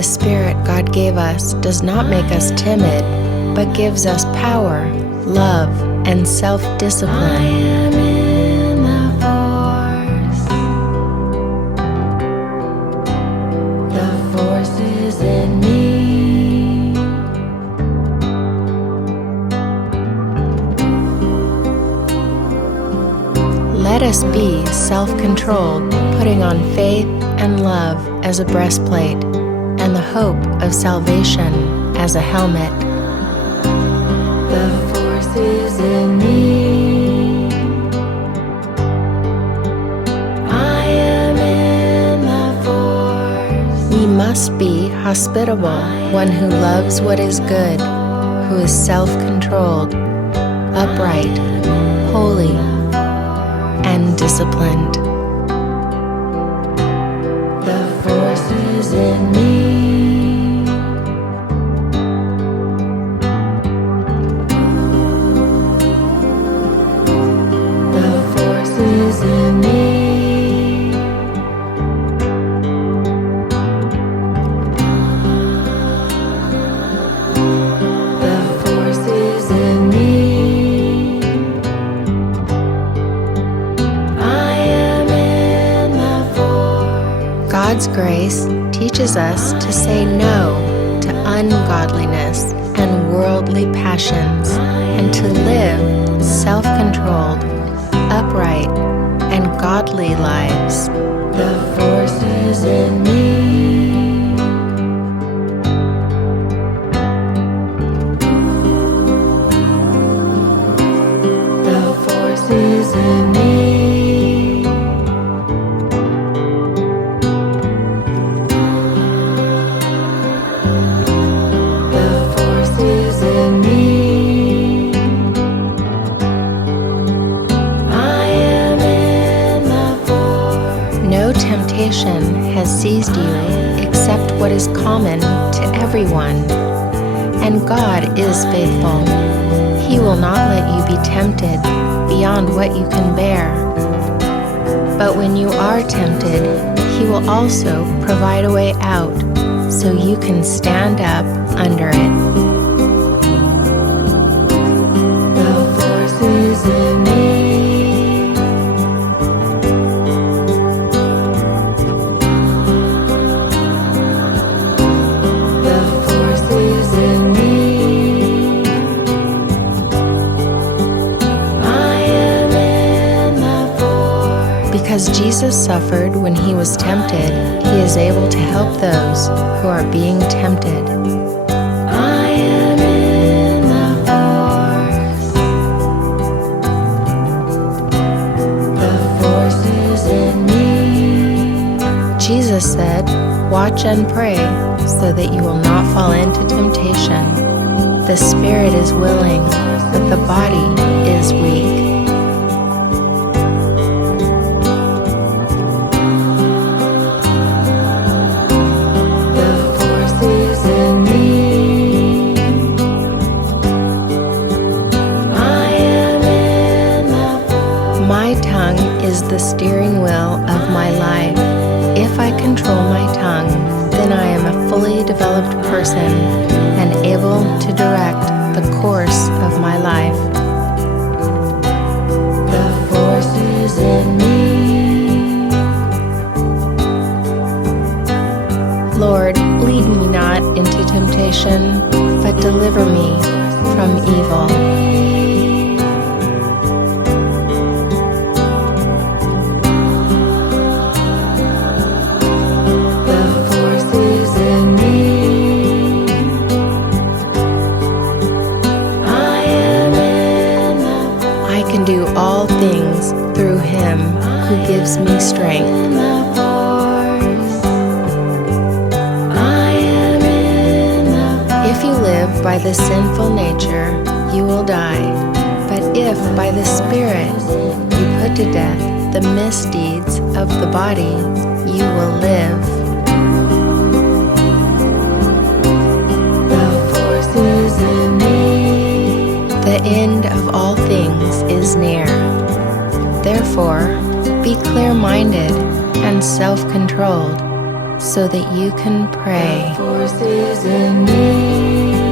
The Spirit God gave us does not make us timid, but gives us power, love, and self-discipline. Let us be self-controlled, putting on faith and love as a breastplate, and the hope of salvation as a helmet. The force is in me. I am in the force. We must be hospitable, one who loves what is good, who is self-controlled, upright, holy, and disciplined. The force is in me. The force is in me. The force is in me. God's grace teaches us to say no to ungodliness and worldly passions, and to live self-controlled, upright, and godly lives. The force is in me. The force is in me. No temptation has seized you except what is common to everyone, and God is faithful. He will not let you be tempted beyond what you can bear. But when you are tempted, He will also provide a way out so you can stand up under it. The force is in me. Because Jesus suffered when He was tempted, He is able to help those who are being tempted. I am in the force. The force is in me. Jesus said, "Watch and pray, so that you will not fall into temptation. The spirit is willing, but the body is weak." My tongue is the steering wheel of my life. If I control my tongue, then I am a fully developed person and able to direct the course of my life. The force is in me. Lord, lead me not into temptation, but deliver me from evil. I can do all things through Him who gives me strength. If you live by the sinful nature, you will die. But if by the Spirit you put to death the misdeeds of the body, you will live. The force is in me. The end of all things is near. Therefore, be clear-minded and self-controlled. so that you can pray. The force is in me.